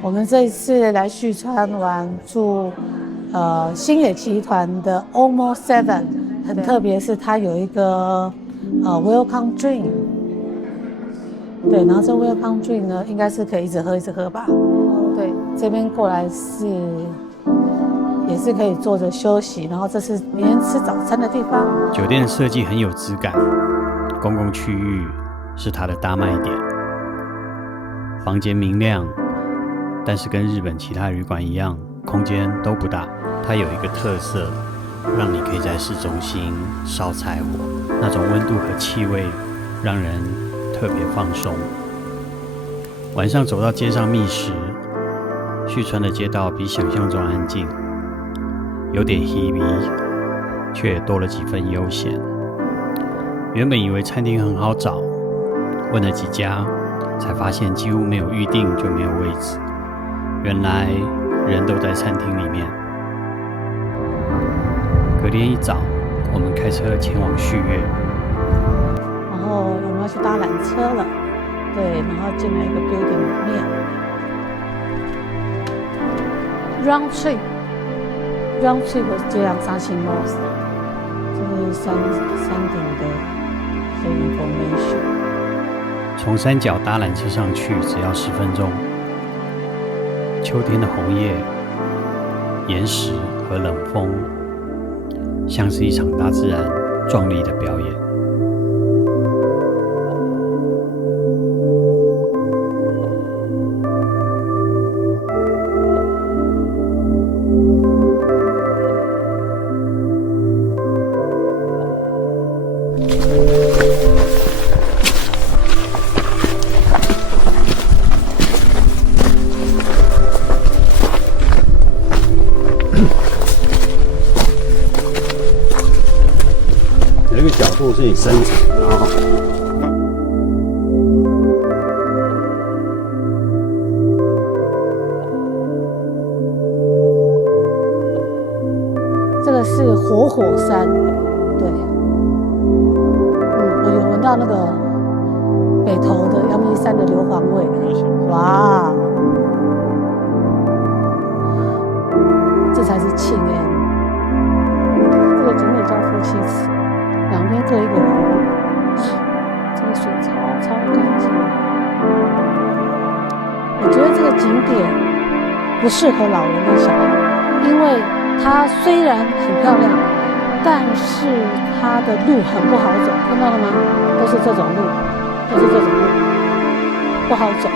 我们这一次来旭川玩，住星野集团的 Omo Seven， 很特别，是它有一个Welcome Drink。对，然后这 Welcome Drink 呢，应该是可以一直喝一直喝吧。对，这边过来也是可以坐着休息，然后这是别人吃早餐的地方。酒店的设计很有质感，公共区域是它的大卖点。房间明亮，但是跟日本其他旅馆一样，空间都不大。它有一个特色，让你可以在市中心烧柴火，那种温度和气味让人特别放松。晚上走到街上觅食，旭川的街道比想象中安静，有点稀微，却多了几分悠闲。原本以为餐厅很好找，问了几家，才发现几乎没有预定就没有位置。原来人都在餐厅里面。隔天一早，我们开车前往旭月，然后我们要去搭缆车了。对，然后进来一个 building 里面 ，round trip 这样沙星 Rose， 这是山顶的 information。从山脚搭缆车上去只要10分钟。秋天的红叶、岩石和冷风，像是一场大自然壮丽的表演。有一个角度是你伸长，然后这个是活火山，对，我有闻到那个北投的阳明山的硫磺味，哇，这才是庆安。这个景点叫夫妻池，两边各一个湖，这个水超干净。我觉得这个景点不适合老人跟小孩，因为它虽然很漂亮，但是它的路很不好走，看到了吗？都是这种路，不好走。